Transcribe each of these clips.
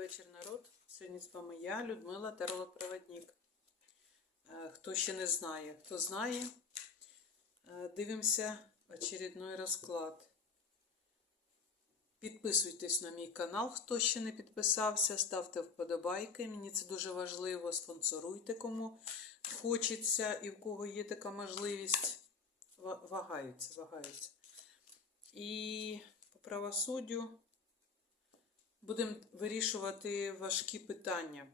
вечір, народ. Сьогодні з вами я, Людмила, теролог-проводник. Е, Хто ще не знає, хто знає, е, дивимося очередной розклад. Підписуйтесь на мій канал, хто ще не підписався, ставте вподобайки. Мені це дуже важливо. Спонсоруйте кому хочеться і в кого є така можливість. Вагаються, вагаються. І по правосуддю будемо вирішувати важкі питання,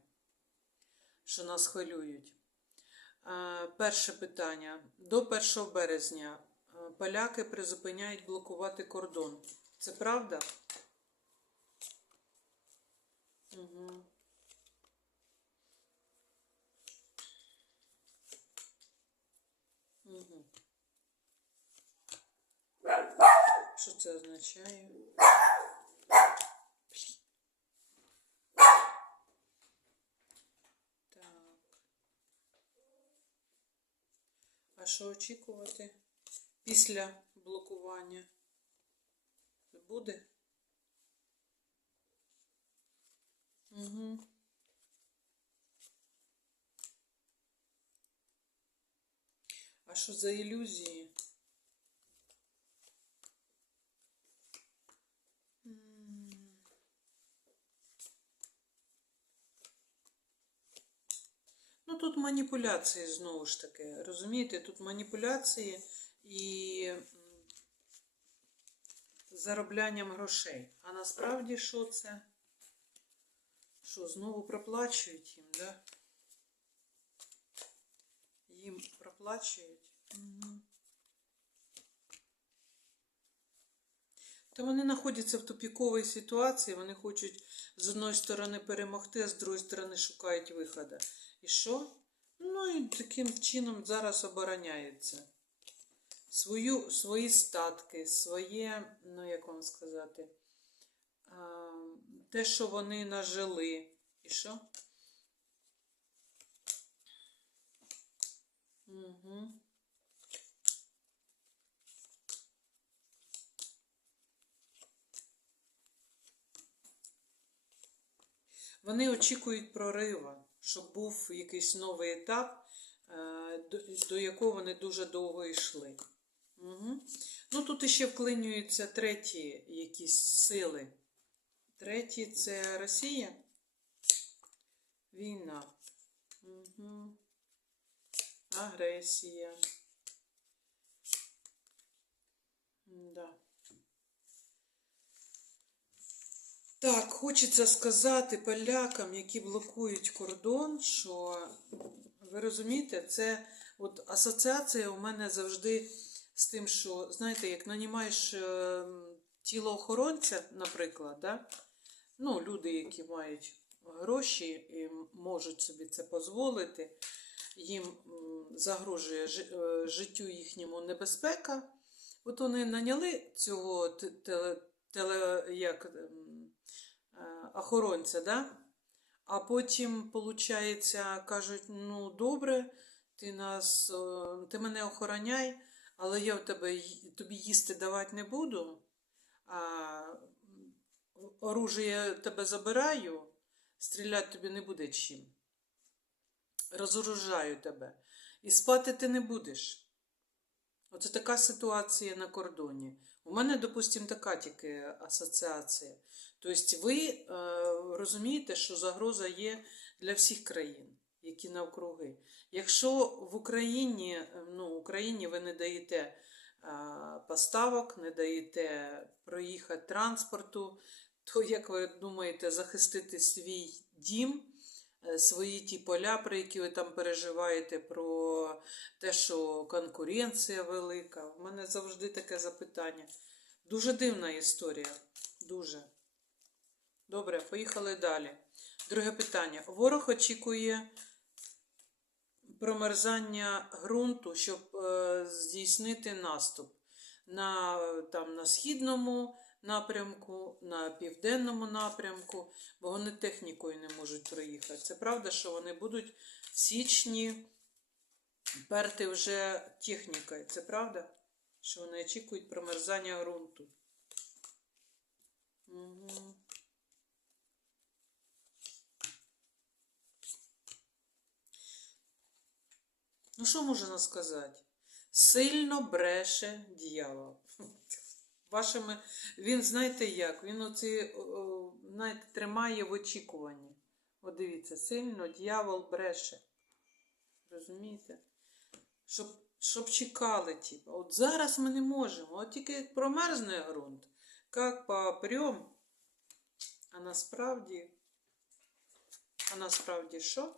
що нас хвилюють. Перше питання. До 1 березня поляки призупиняють блокувати кордон. Це правда? Угу. Угу. Що це означає? Що очікувати після блокування? Буде? Угу. А що за ілюзії? М. Ну, тут маніпуляції знову ж таки. Розумієте, тут маніпуляції і зароблянням грошей. А насправді що це? Що, знову проплачують їм, да? Їм проплачують. Угу. Та вони знаходяться в тупіковій ситуації, вони хочуть з одної сторони перемогти, а з другої сторони шукають виходу. І що? Ну і таким чином зараз обороняється. Свою, свої статки, своє, ну як вам сказати, те, що вони нажили. І що? Угу. Вони очікують прорива, щоб був якийсь новий етап, е, до, якого вони дуже довго йшли. Угу. Ну, тут іще вклинюються треті якісь сили. Треті це Росія. Війна. Угу. Агресія. Да. Так, хочеться сказати полякам, які блокують кордон, що ви розумієте, це от асоціація у мене завжди з тим, що, знаєте, як нанімаєш е, тілоохоронця, наприклад, да? ну, люди, які мають гроші і можуть собі це дозволити, їм загрожує е, життю їхньому небезпека. От вони наняли цього те- теле, як, охоронця, да? а потім, виходить, кажуть, ну добре, ти, нас, е, ти мене охороняй, але я в тебе, тобі їсти давати не буду, а оружие тебе забираю, стріляти тобі не буде чим. Розоружаю тебе. І спати ти не будеш. Оце така ситуація на кордоні. У мене, допустимо, така тільки асоціація. Тобто, ви е, розумієте, що загроза є для всіх країн, які навкруги. Якщо в Україні, е, ну, Україні ви не даєте е, поставок, не даєте проїхати транспорту, то як ви думаєте захистити свій дім? Свої ті поля, про які ви там переживаєте, про те, що конкуренція велика. У мене завжди таке запитання. Дуже дивна історія. Дуже. Добре, поїхали далі. Друге питання. Ворог очікує промерзання ґрунту, щоб е, здійснити наступ на, там, на східному напрямку, на південному напрямку, бо вони технікою не можуть проїхати. Це правда, що вони будуть в січні перти вже технікою. Це правда? Що вони очікують промерзання ґрунту. Угу. Ну, що можна сказати? Сильно бреше дьявол. Вашими, він, знаєте як? Він оці, знаєте, тримає в очікуванні. От дивіться, сильно дьявол бреше. Розумієте? Щоб, щоб чекали, типу. От зараз ми не можемо. От тільки промерзне ґрунт, як попрем. А насправді, а насправді що?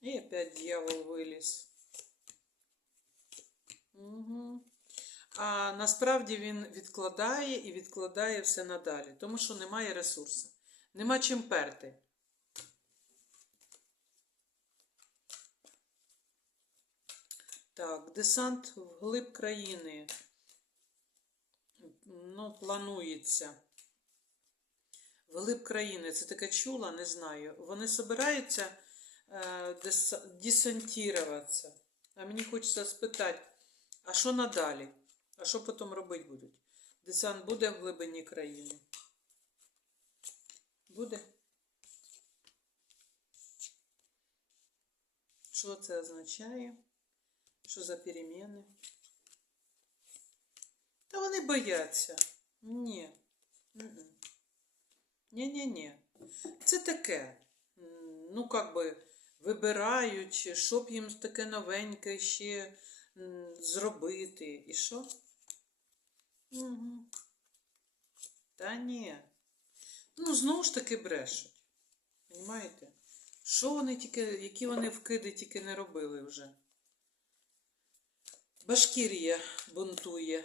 І опять дьявол виліз. Угу. А насправді він відкладає і відкладає все надалі, тому що немає ресурсу. Нема чим перти. Так, десант вглиб країни. Ну, планується. Вглиб країни, це таке чула, не знаю. Вони збираються е, дес- десантуватися. А мені хочеться спитати, а що надалі? А що потім робити будуть? Десант буде в глибині країни? Буде? Що це означає? Що за переміни? Та вони бояться. Ні. М-м. Ні-ні-ні. Це таке. М, Ну, як би Вибирають, що б їм таке новеньке ще зробити. І що? Угу. Та ні. Ну, знову ж таки брешуть. Понимаєте? Що вони тільки, які вони вкиди тільки не робили вже. Башкір'я бунтує.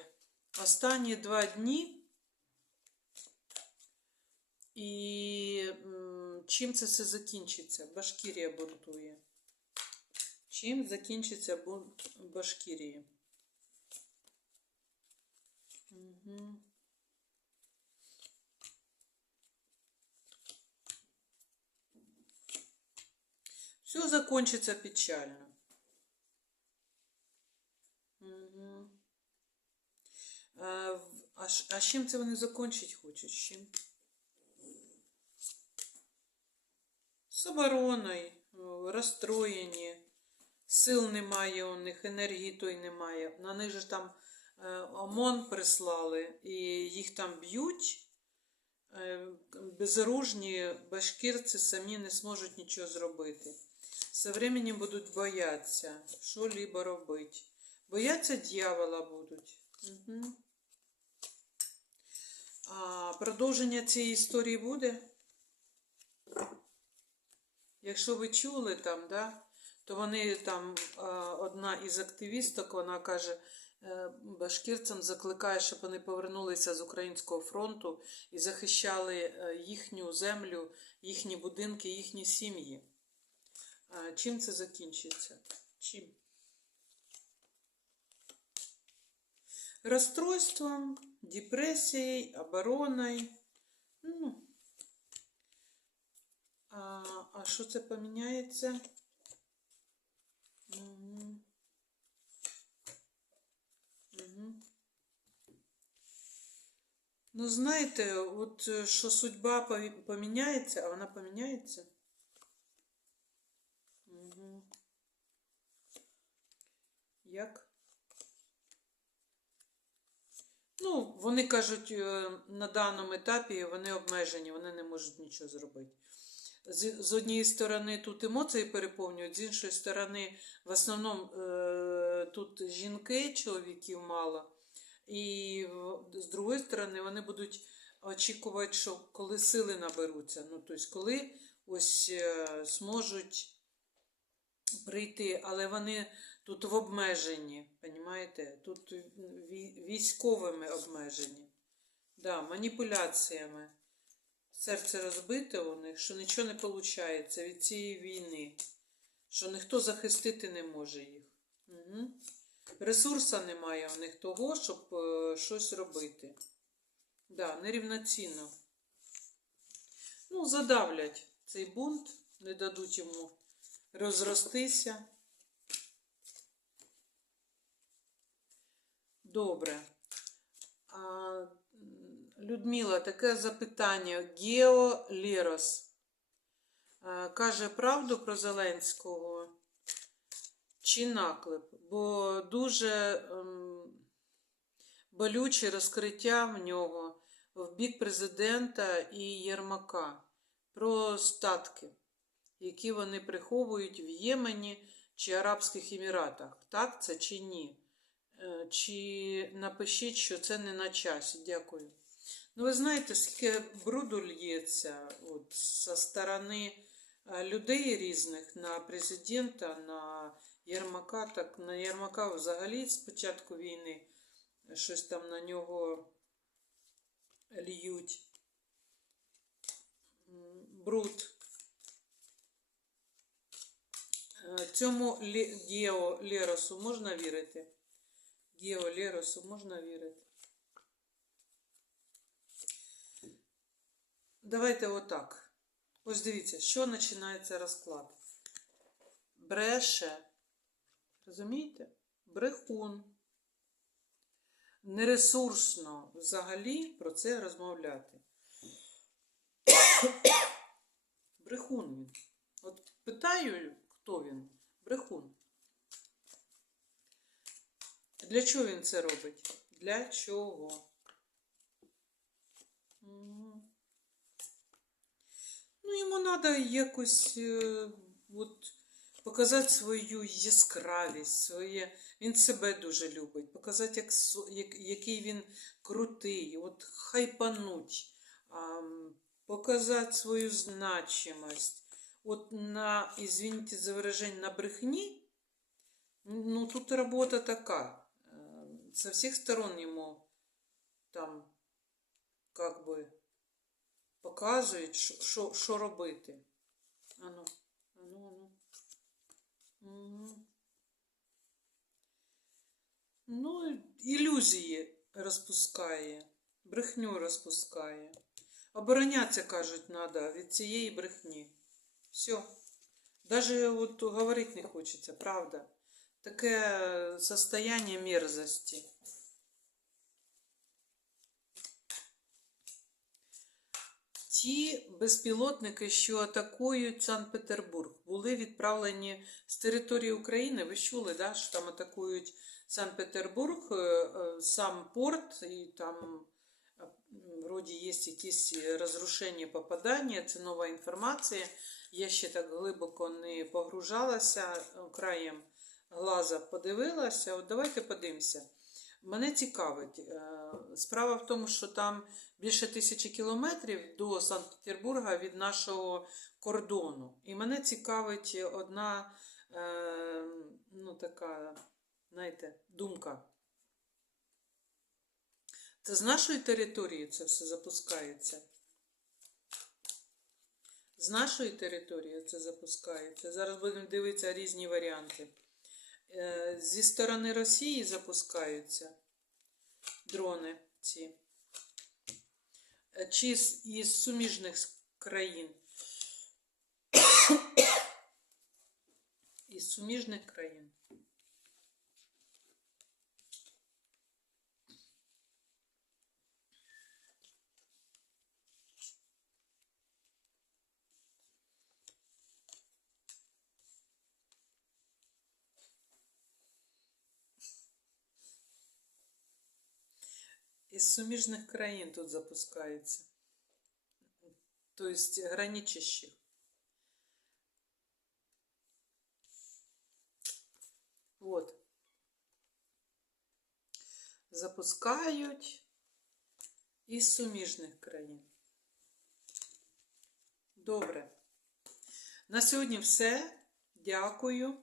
Останні два дні. І чим це все закінчиться? Башкірія бунтує. Чим закінчиться бунт Башкірії? Угу. Все закончится печально. Угу. А, а, а чим це вони закінчити хочуть? Чим? З обороною, розстроєні, сил немає у них, енергії той немає. На них же там е, ОМОН прислали, і їх там б'ють. Е, Безоружні башкирці самі не зможуть нічого зробити. Со временем будуть боятися, що либо робити. Бояться дьявола будуть. Угу. А продовження цієї історії буде? Якщо ви чули там, да, то вони там, одна із активісток, вона каже, е, башкирцям закликає, щоб вони повернулися з Українського фронту і захищали е, їхню землю, їхні будинки, їхні сім'ї. Чим це закінчиться? Чим? Розстройством, депресією, обороною. Ну, а, а що це поміняється? Угу. Угу. Ну, знаєте, от е, що судьба поміняється, а вона поміняється. Угу. Як? Ну, вони кажуть, е, на даному етапі вони обмежені, вони не можуть нічого зробити. З, з однієї сторони тут емоції переповнюють, з іншої сторони, в основному е, тут жінки, чоловіків мало. І з другої сторони, вони будуть очікувати, що коли сили наберуться. Ну, тобто, коли ось е, зможуть прийти, але вони тут в обмеженні, розумієте? Тут військовими обмежені. Да, маніпуляціями. Серце розбите у них, що нічого не виходить від цієї війни, що ніхто захистити не може їх. Угу. Ресурсу немає у них того, щоб е, щось робити. Да, нерівноцінно. Ну, задавлять цей бунт, не дадуть йому розростися. Добре. А, Людмила, таке запитання. Гео Лерос. Е, Каже правду про Зеленського. чи наклеп, бо дуже ем, болюче розкриття в нього в бік президента і Єрмака про статки, які вони приховують в Ємені чи Арабських Еміратах. Так це чи ні? Е, Чи напишіть, що це не на часі. Дякую. Ну, ви знаєте, скільки бруду лється от, со сторони е, людей різних на президента, на Єрмака. Так на Єрмака взагалі з початку війни щось там на нього льють. Бруд. Е, Цьому Гео Леросу можна вірити? Гео Леросу можна вірити? Давайте отак. Ось дивіться, що починається розклад. Бреше. Розумієте? Брехун. Нересурсно взагалі про це розмовляти. Брехун він. От питаю, хто він? Брехун. Для чого він це робить? Для чого? Мгм. Ну, йому треба якось е, от, показати свою яскравість, своє. Він себе дуже любить, показати, як, со- як, який він крутий, от хайпануть, ам, показати свою значимость. От на, извините за выражение, на брехні, ну, тут работа така. Э, Со всех сторон ему там, как бы, показують, що- що, робити. Ану, ану, ану. Мгм. Ну, ілюзії розпускає, брехню розпускає. Оборонятися, кажуть, треба від цієї брехні. Все. Даже от говорити не хочеться, правда. Таке состояние мерзості. Ті безпілотники, що атакують Санкт-Петербург, були відправлені з території України. Ви чули, да, що там атакують Санкт-Петербург, е, е, сам порт, і там вроді є якісь розрушення, попадання. Це нова інформація. Я ще так глибоко не погружалася краєм глаза подивилася. От давайте подивимося. Мене цікавить. е, Справа в тому, що там більше тисячі кілометрів до Санкт-Петербурга від нашого кордону. І мене цікавить одна е, ну, така, знаєте, думка. Це з нашої території це все запускається. З нашої території це запускається. Зараз будемо дивитися різні варіанти. Е, Зі сторони Росії запускаються дрони ці. Е, Чи із суміжних країн. Із суміжних країн. Із суміжних країн тут запускається. Тобто граничащих. Вот. Запускають із суміжних країн. Добре. На сьогодні все. Дякую.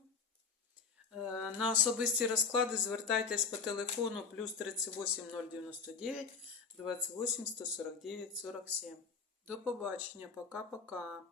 Е, На особисті розклади звертайтесь по телефону плюс 38 099 28 149 47. До побачення. Пока-пока.